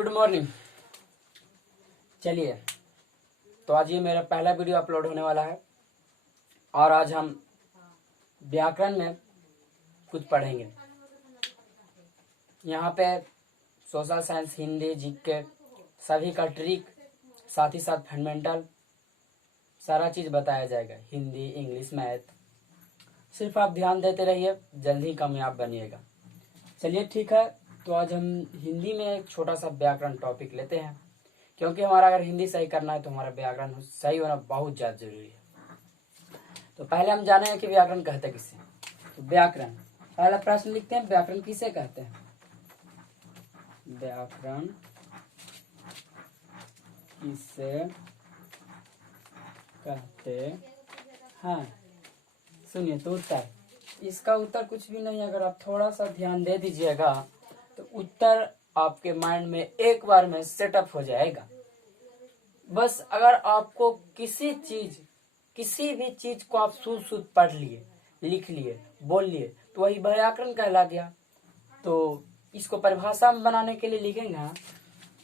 Good morning. चलिए, तो आज ये मेरा पहला वीडियो अपलोड होने वाला है और आज हम व्याकरण में कुछ पढ़ेंगे। यहाँ पे सोशल साइंस, हिंदी, जीके सभी का ट्रिक, साथ ही साथ फंडामेंटल सारा चीज़ बताया जाएगा। Hindi, English, math. सिर्फ आप ध्यान देते रहिए, जल्दी ही कामयाब बनिएगा। चलिए ठीक है, तो आज हम हिंदी में एक छोटा सा व्याकरण टॉपिक लेते हैं, क्योंकि हमारा अगर हिंदी सही करना है तो हमारा व्याकरण सही होना बहुत ज़्यादा जरूरी है। तो पहले हम जानेंगे कि व्याकरण कहते हैं किसे। तो व्याकरण, पहला प्रश्न लिखते हैं, व्याकरण किसे कहते हैं? व्याकरण किसे कहते हैं? सुनिए, तो उत्तर, इसका उत्तर कुछ भी नहीं। अगर आप थोड़ा सा ध्यान दे दीजिएगा तो उत्तर आपके माइंड में एक बार में सेटअप हो जाएगा। बस अगर आपको किसी भी चीज को आप शुद्ध पढ़ लिए, लिख लिए, बोल लिए तो वही व्याकरण कहला गया। तो इसको परिभाषा में बनाने के लिए लिखेंगे हम,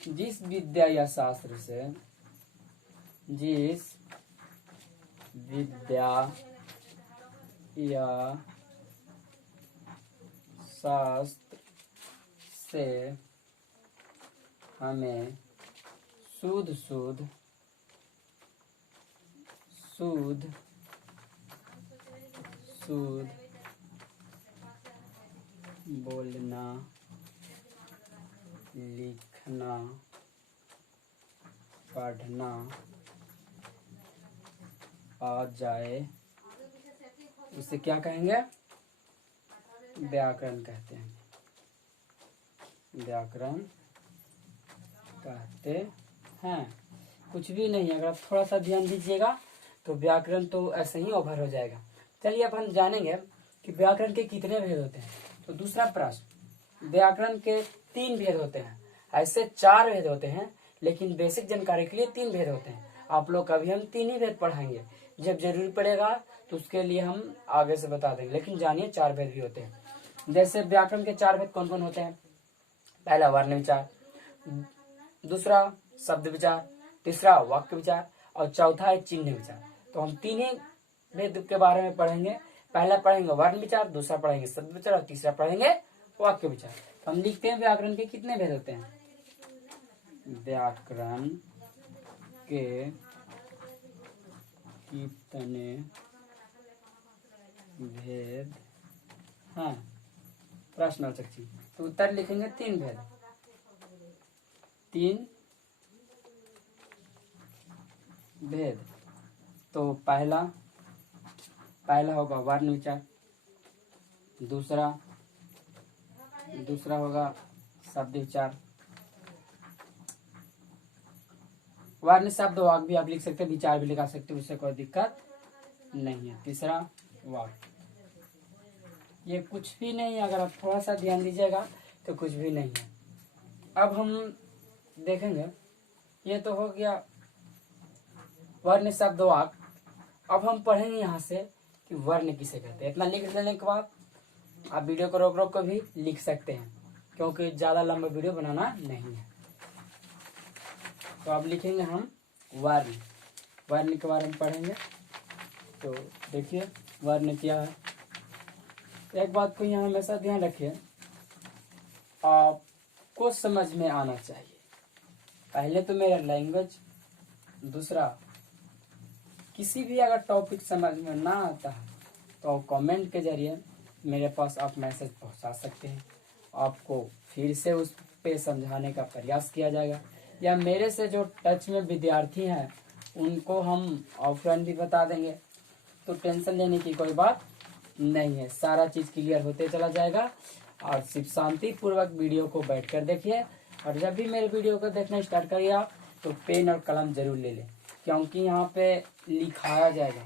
जिस विद्या या शास्त्र से, जिस विद्या या शास्त्र से हमें शुद्ध बोलना, लिखना, पढ़ना आ जाए, उसे क्या कहेंगे? व्याकरण कहते हैं। व्याकरण कहते हैं। कुछ भी नहीं, अगर आप थोड़ा सा ध्यान दीजिएगा तो व्याकरण तो ऐसे ही ओवर हो जाएगा। चलिए, अब हम जानेंगे कि व्याकरण के कितने भेद होते हैं। तो दूसरा प्रश्न, व्याकरण के 3 भेद होते हैं। ऐसे 4 भेद होते हैं, लेकिन बेसिक जानकारी के लिए 3 भेद होते हैं। आप लोग कभी हम 3 ही भेद पढ़ाएंगे, जब जरूरी पड़ेगा तो उसके लिए हम आगे से बता देंगे। लेकिन जानिए, 4 भेद भी होते हैं। जैसे व्याकरण के 4 भेद कौन कौन होते हैं? पहला वर्ण विचार, दूसरा शब्द विचार, तीसरा वाक्य विचार और चौथा है चिन्ह विचार। तो हम 3 ही भेद के बारे में पढ़ेंगे। पहला पढ़ेंगे वर्ण विचार, दूसरा पढ़ेंगे शब्द विचार और तीसरा पढ़ेंगे वाक्य विचार। तो हम लिखते हैं, व्याकरण के कितने भेद होते हैं? व्याकरण के कितने भेद हैं? प्रश्नवाचक चिन्ह। तो उत्तर लिखेंगे 3 भेद। 3 भेद। तो पहला होगा वर्ण विचार, दूसरा होगा शब्द विचार। वर्ण शब्द वाक भी आप लिख सकते हैं, विचार भी लिखा सकते हैं, उससे कोई दिक्कत नहीं है। तीसरा वाक्य। ये कुछ भी नहीं है, अगर आप थोड़ा सा ध्यान दीजिएगा तो कुछ भी नहीं है। अब हम देखेंगे, ये तो हो गया वर्ण शब्द वाक्य। अब हम पढ़ेंगे यहाँ से कि वर्ण किसे कहते हैं। इतना लिख लेने के बाद आप वीडियो को रोक कर भी लिख सकते हैं, क्योंकि ज्यादा लंबा वीडियो बनाना नहीं है। तो अब लिखेंगे हम वर्ण के बारे में पढ़ेंगे। तो देखिए, वर्ण क्या है। एक बात को यहाँ हमेशा ध्यान रखिए, आपको समझ में आना चाहिए। पहले तो मेरा लैंग्वेज, दूसरा किसी भी अगर टॉपिक समझ में ना आता है तो कमेंट के जरिए मेरे पास आप मैसेज पहुंचा सकते हैं। आपको फिर से उस पे समझाने का प्रयास किया जाएगा, या मेरे से जो टच में विद्यार्थी हैं उनको हम ऑफलाइन भी बता देंगे। तो टेंशन लेने की कोई बात नहीं है, सारा चीज़ क्लियर होते चला जाएगा। और सिर्फ शांति पूर्वक वीडियो को बैठकर देखिए, और जब भी मेरे वीडियो को देखना स्टार्ट करिए आप तो पेन और कलम जरूर ले लें, क्योंकि यहाँ पे लिखाया जाएगा।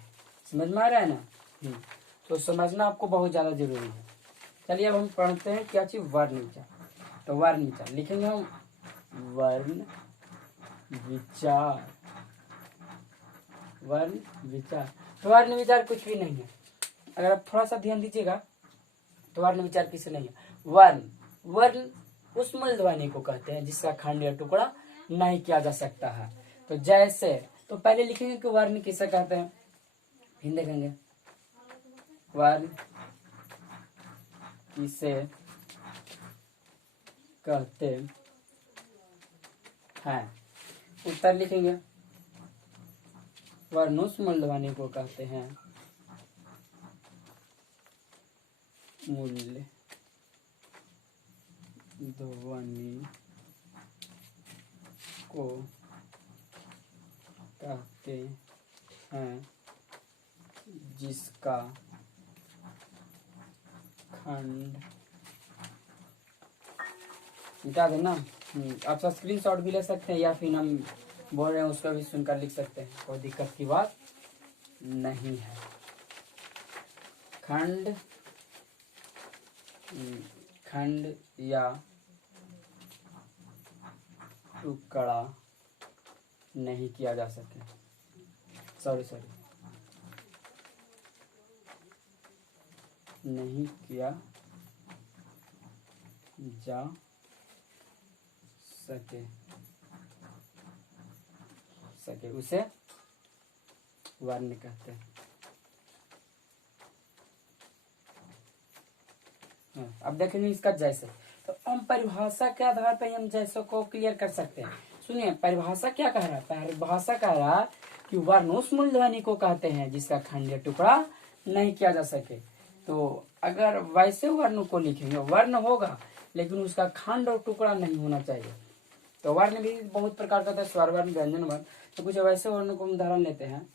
समझ में आ रहा है ना? तो समझना आपको बहुत ज़्यादा जरूरी है। चलिए, अब हम पढ़ते हैं क्या चीज़, वर्ण विचार। तो वर्ण विचार लिखेंगे हम, वर्ण विचार। तो वर्ण विचार कुछ भी नहीं है। अगर आप थोड़ा सा ध्यान दीजिएगा तो वर्ण विचार किसे नहीं है। वर्ण उस मूल ध्वनि को कहते हैं जिसका खंड या टुकड़ा नहीं किया जा सकता है। तो जैसे, तो पहले लिखेंगे कि वर्ण किसे कहते हैं, फिर देखेंगे वर्ण किसे कहते हैं। उत्तर लिखेंगे वर्ण उस मूल ध्वनि को कहते हैं, मूल्य ध्वनि को कहते हैं जिसका खंड, मिटा देना। आप स्क्रीनशॉट भी ले सकते हैं या फिर हम बोल रहे हैं उसको भी सुनकर लिख सकते हैं, कोई दिक्कत की बात नहीं है। खंड या टुकड़ा नहीं किया जा सके, नहीं किया जा सके उसे वर्ण कहते हैं। अब देखेंगे इसका जैसे, तो हम परिभाषा के आधार पर हम जैसे को क्लियर कर सकते हैं। सुनिए परिभाषा क्या कह रहा है, परिभाषा कह रहा है कि वर्ण उस मूल ध्वनि को कहते हैं जिसका खंड या टुकड़ा नहीं किया जा सके। तो अगर वैसे वर्ण को लिखेंगे, वर्ण होगा लेकिन उसका खंड और टुकड़ा नहीं होना चाहिए। तो वर्ण भी बहुत प्रकार का था, स्वर वर्ण, व्यंजन वर्ण। तो कुछ वैसे वर्ण को उदाहरण लेते हैं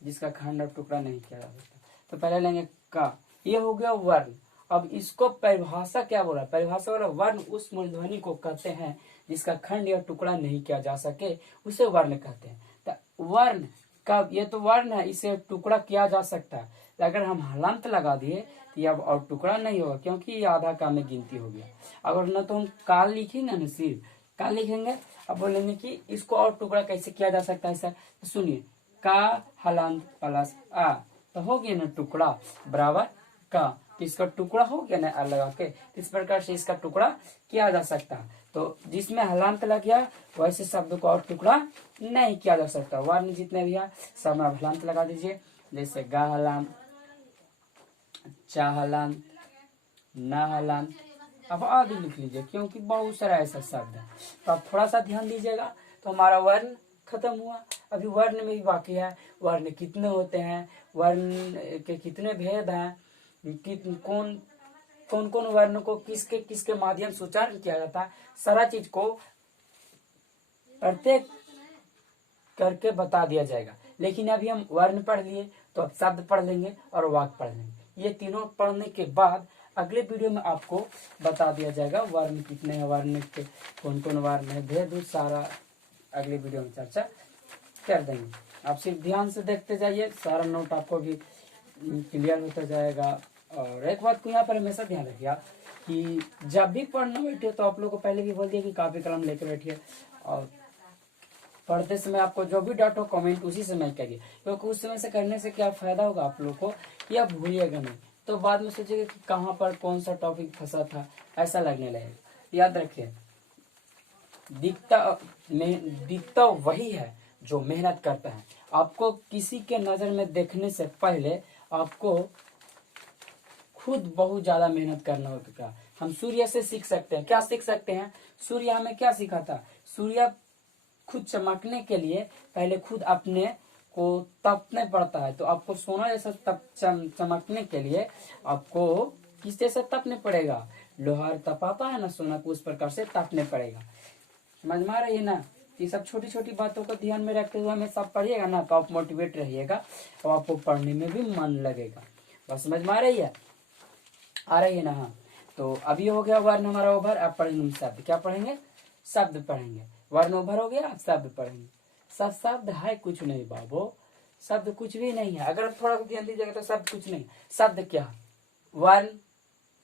जिसका खंड और टुकड़ा नहीं किया जा सकता। तो पहले लेंगे का, ये हो गया वर्ण। अब इसको परिभाषा क्या बोला, परिभाषा बोला वर्ण उस मूलध्वनि को कहते हैं जिसका खंड या टुकड़ा नहीं किया जा सके उसे वर्ण कहते हैं। तो वर्ण का, ये तो वर्ण है, इसे टुकड़ा किया जा सकता है। तो अगर हम हलंत लगा दिए तो ये अब और टुकड़ा नहीं होगा क्योंकि ये आधा का में गिनती हो गया। अगर न तो हम काल लिखेंगे ना, सिर्फ काल लिखेंगे, अब बोलेंगे कि इसको और टुकड़ा कैसे किया जा सकता है सर। तो सुनिए का हलंत प्लस आ, तो हो गया ना टुकड़ा बराबर का, तो इसका टुकड़ा हो गया ना आ लगा के। इस प्रकार से इसका टुकड़ा किया जा सकता है। तो जिसमें हलांत लग गया वैसे शब्द को और टुकड़ा नहीं किया जा सकता। वर्ण जितने भी है सब में हलांत लगा दीजिए, जैसे गा हलांत, चा हलांत, ना हलांत। अब आगे लिख लीजिए क्योंकि बहुत सारा ऐसा शब्द है। तो आप थोड़ा सा ध्यान दीजिएगा। तो हमारा वर्ण खत्म हुआ। अभी वर्ण में भी बाकी है, वर्ण कितने होते हैं, वर्ण के कितने भेद हैं, कौन कौन कौन वर्ण को किसके किसके माध्यम से उच्चारण किया जाता है, सारा चीज को प्रत्येक करके बता दिया जाएगा। लेकिन अभी हम वर्ण पढ़ लिए तो अब शब्द पढ़ लेंगे और वाक्य पढ़ लेंगे। ये तीनों पढ़ने के बाद अगले वीडियो में आपको बता दिया जाएगा वर्ण कितने हैं, वर्ण के कौन कौन वर्ण है, भेद सारा अगले वीडियो में चर्चा कर देंगे। आप सिर्फ ध्यान से देखते जाइए, सारा नोट आपको भी क्लियर होता जाएगा। और एक बात को यहाँ पर हमेशा ध्यान रखिए कि जब भी पढ़ना बैठे तो आप लोग को पहले भी बोल दिया कि कॉपी कलम लेकर बैठिए और पढ़ते समय आपको जो भी डाउट हो कमेंट उसी समय करिए, क्योंकि उस समय से करने से क्या फायदा होगा आप लोग को, या भूलिएगा नहीं तो बाद में सोचिएगा कि कहाँ पर कौन सा टॉपिक फंसा था, ऐसा लगने लगेगा। याद रखिए दिखता वही है जो मेहनत करता है। आपको किसी के नजर में देखने से पहले आपको खुद बहुत ज्यादा मेहनत करना होगा। हम सूर्य से सीख सकते हैं, क्या सीख सकते हैं, सूर्य हमें क्या सिखाता, सूर्य खुद चमकने के लिए पहले खुद अपने को तपने पड़ता है। तो आपको सोना जैसा चमकने के लिए आपको किस जैसे तपने पड़ेगा, लोहार तपाता है ना सोना को, उस प्रकार से तपने पड़ेगा। समझ में आ रही है ना। ये सब छोटी छोटी बातों को ध्यान में रखते हुए हमें सब पढ़िएगा ना तो आप मोटिवेट रहिएगा और आपको पढ़ने में भी मन लगेगा। बस समझ में आ रही है, आ रही है ना। हाँ तो अभी हो गया वर्ण हमारा ओभर। अब पढ़ेंगे शब्द, क्या पढ़ेंगे, शब्द पढ़ेंगे। वर्ण ओभर हो गया, शब्द पढ़ेंगे। सब शब्द है कुछ नहीं बाबू, शब्द कुछ भी नहीं है। अगर आप थोड़ा ध्यान दीजिएगा तो शब्द कुछ नहीं। शब्द क्या, वर्ण,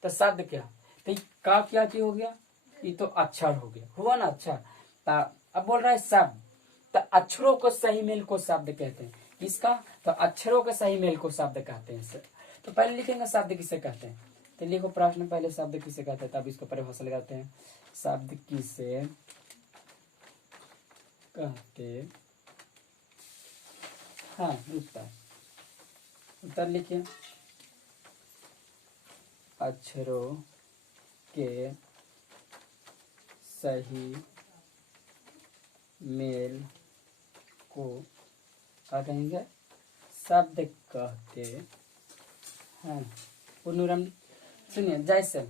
तो शब्द क्या, तो का क्या चीज हो गया, ये तो अक्षर हो गया, हुआ ना अक्षर। अब बोल रहा है शब्द, तो अक्षरों को सही मेल को शब्द कहते हैं। किसका, तो अक्षरों के सही मेल को शब्द कहते हैं। तो पहले लिखेंगे शब्द किसे कहते हैं, तो लिखो प्रश्न, पहले शब्द किसे कहते हैं, तब इसको परिभाषा लगाते हैं। शब्द किसे कहते हाँ, उत्तर लिखिए। अक्षरों के सही मेल को क्या कहेंगे, शब्द कहते हैं। पुनरम सुनिए, जैसे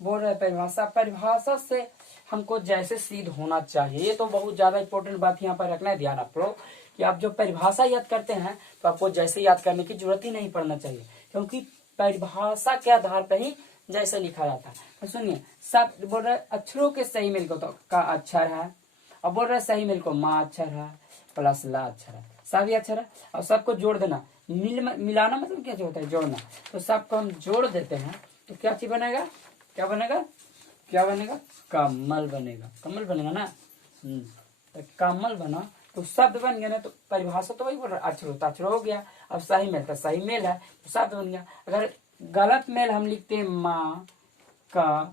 बोल रहे परिभाषा से हमको जैसे सिद्ध होना चाहिए। ये तो बहुत ज्यादा इंपॉर्टेंट बात यहाँ पर रखना है ध्यान आप लोग, कि आप जो परिभाषा याद करते हैं तो आपको जैसे याद करने की जरूरत ही नहीं पड़ना चाहिए, क्योंकि परिभाषा के आधार पर ही जैसे लिखा जाता है। तो सुनिए, सब बोल रहे अक्षरों के सही मेल को, तो का अक्षर है, और बोल रहे सही मेल को माँ अक्षर है प्लस ला अक्षर है, सभी अक्षर है, और सबको जोड़ देना। मिलाना मतलब क्या होता है, जोड़ना। तो सबको हम जोड़ देते हैं तो क्या चीज बनेगा, क्या बनेगा, क्या बनेगा, कमल बनेगा। कमल बनेगा ना, तो कमल बना तो शब्द बन गया ना। तो परिभाषा तो वही बोल रहा, अक्षर होता अक्षर हो गया। अब सही मेल तो सही मेल है, तो शब्द बन गया। अगर गलत मेल हम लिखते हैं माँ का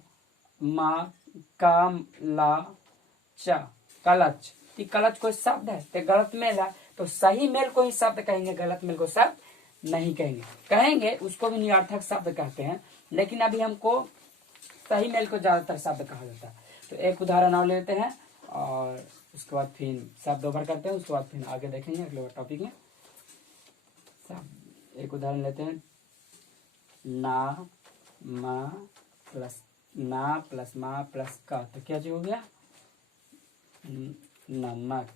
ला चा, कलच, तो कलच कोई शब्द है, तो गलत मेल है, तो सही मेल को ही शब्द कहेंगे, गलत मेल को शब्द नहीं कहेंगे। कहेंगे उसको भी निरर्थक शब्द कहते हैं, लेकिन अभी हमको सही मेल को ज्यादातर शब्द कहा जाता है। तो एक उदाहरण और लेते हैं और उसके बाद फिर शब्द ओवर करते हैं, उसके बाद फिर आगे देखेंगे अगले टॉपिक में। एक उदाहरण लेते हैं, ना प्लस मा प्लस का, तो क्या चीज हो गया, नमक।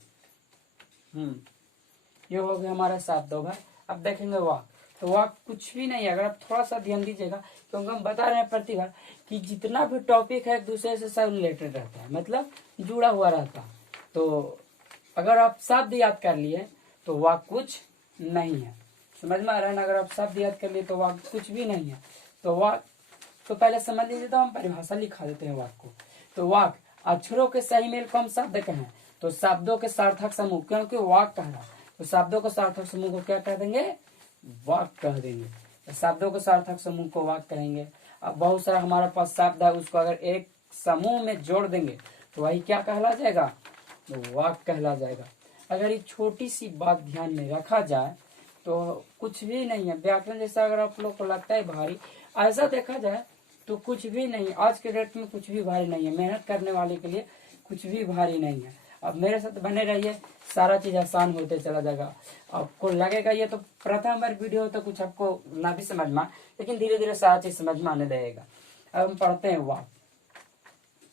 ये हो गया हमारा शब्द ओवर। अब देखेंगे वाक, तो वाक कुछ भी नहीं है। अगर आप थोड़ा सा ध्यान दीजिएगा, क्योंकि हम बता रहे हैं प्रति बार कि जितना भी टॉपिक है एक दूसरे से सब रिलेटेड रहता है, मतलब जुड़ा हुआ रहता है। तो अगर आप शब्द याद कर लिए तो वाक कुछ नहीं है, समझ में आ रहा है ना। अगर आप शब्द याद कर लिए तो वाक कुछ भी नहीं है। तो वाक तो पहले समझ लीजिए, तो हम परिभाषा लिखा देते हैं वाक को। तो वाक अक्षरों के सही मेल को हम शब्द कहें तो शब्दों के सार्थक समूह, क्योंकि वाक कह रहा, तो शब्दों के सार्थक समूह को क्या कह देंगे, वाक कह देंगे। तो शब्दों के सार्थक समूह को वाक कहेंगे। अब बहुत सारा हमारे पास शब्द है, उसको अगर एक समूह में जोड़ देंगे तो वही क्या कहला जाएगा, तो वाक कहला जाएगा। अगर ये छोटी सी बात ध्यान में रखा जाए तो कुछ भी नहीं है। व्याकरण जैसा अगर आप लोग को लगता है भारी, ऐसा देखा जाए तो कुछ भी नहीं। आज के डेट में कुछ भी भारी नहीं है, मेहनत करने वाले के लिए कुछ भी भारी नहीं है। अब मेरे साथ बने रहिए, सारा चीज आसान होते चला जाएगा। आपको लगेगा ये तो प्रथम बार वीडियो तो कुछ आपको ना भी समझ में, लेकिन धीरे धीरे सारा चीज समझ में आने लगेगा। अब हम पढ़ते हैं वाक।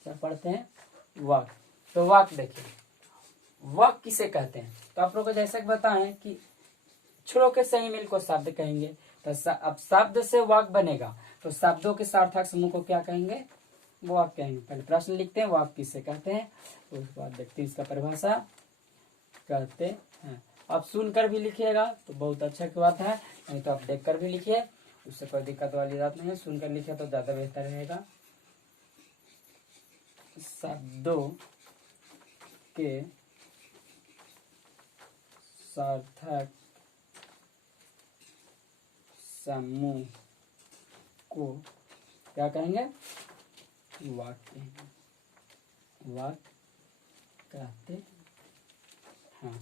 क्या पढ़ते हैं, वाक। तो वाक देखिए, वाक किसे कहते हैं, तो आप लोग को जैसे बताएं कि अक्षरों के सही मेल को शब्द कहेंगे। तो अब शब्द से वाक बनेगा, तो शब्दों के सार्थक समूह को क्या कहेंगे, वाक कहेंगे। पहले प्रश्न लिखते हैं वाक किसे कहते हैं, तो उसके बाद देखते हैं इसका परिभाषा कहते हैं। आप सुनकर भी लिखिएगा तो बहुत अच्छा की बात है, नहीं तो आप देखकर भी लिखिए, उससे कोई दिक्कत वाली बात नहीं है। सुनकर लिखे तो ज्यादा बेहतर रहेगा। शब्दों के सार्थक समूह को क्या कहेंगे, वाक कहेंगे, वाक कहते हैं।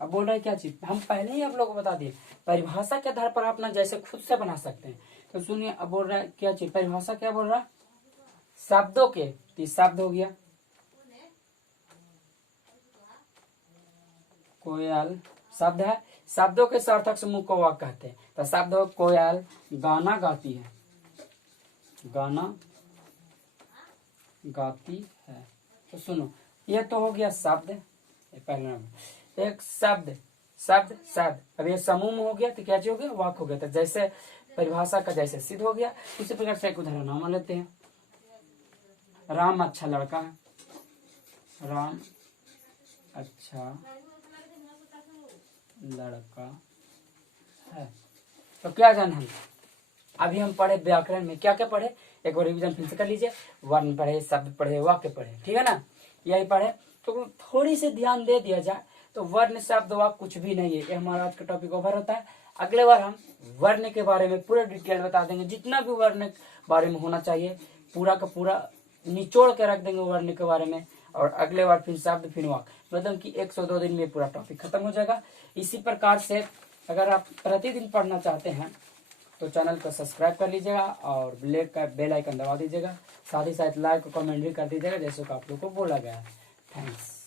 अब बोल रहे क्या चीज, हम पहले ही आप लोगों को बता दिए, परिभाषा के आधार पर आप ना जैसे खुद से बना सकते हैं। तो सुनिए, अब बोल रहा है क्या चीज, परिभाषा क्या बोल रहा है, शब्दों के, तो शब्द हो गया कोयल, शब्द है, शब्दों के सार्थक समूह को वाक कहते हैं। तो शब्द हो कोयल गाना गाती है, गाना गाती है। तो सुनो, ये तो हो गया शब्द, पहले नंबर एक शब्द शब्द शब्द। अब ये समूह में हो गया तो क्या चीज हो गया, वाक हो गया। तो जैसे परिभाषा का जैसे सिद्ध हो गया, उसी प्रकार से एक उदाहरण मान लेते हैं। राम अच्छा लड़का है, राम अच्छा लड़का है। तो क्या जाना है, अभी हम पढ़े व्याकरण में क्या क्या पढ़े, एक बार रिवीजन फिर से कर लीजिए। वर्ण पढ़े, शब्द पढ़े, वाक्य पढ़े, ठीक है ना, यही पढ़े। तो थोड़ी सी ध्यान दे दिया जाए तो वर्ण शब्द वाक्य कुछ भी नहीं है। ये हमारा आज का टॉपिक ओवर होता है। अगले बार हम वर्ण के बारे में पूरा डिटेल बता देंगे, जितना भी वर्ण के बारे में होना चाहिए पूरा का पूरा निचोड़ के रख देंगे वर्ण के बारे में। और अगले बार फिर शब्द फिर वाक्य, मतलब कि 102 दिन में पूरा टॉपिक खत्म हो जाएगा। इसी प्रकार से अगर आप प्रतिदिन पढ़ना चाहते हैं तो चैनल को सब्सक्राइब कर लीजिएगा और बेल आइकन दबा दीजिएगा, साथ ही साथ लाइक और कमेंट भी कर दीजिएगा जैसे कि आप लोग को बोला गया है। थैंक्स।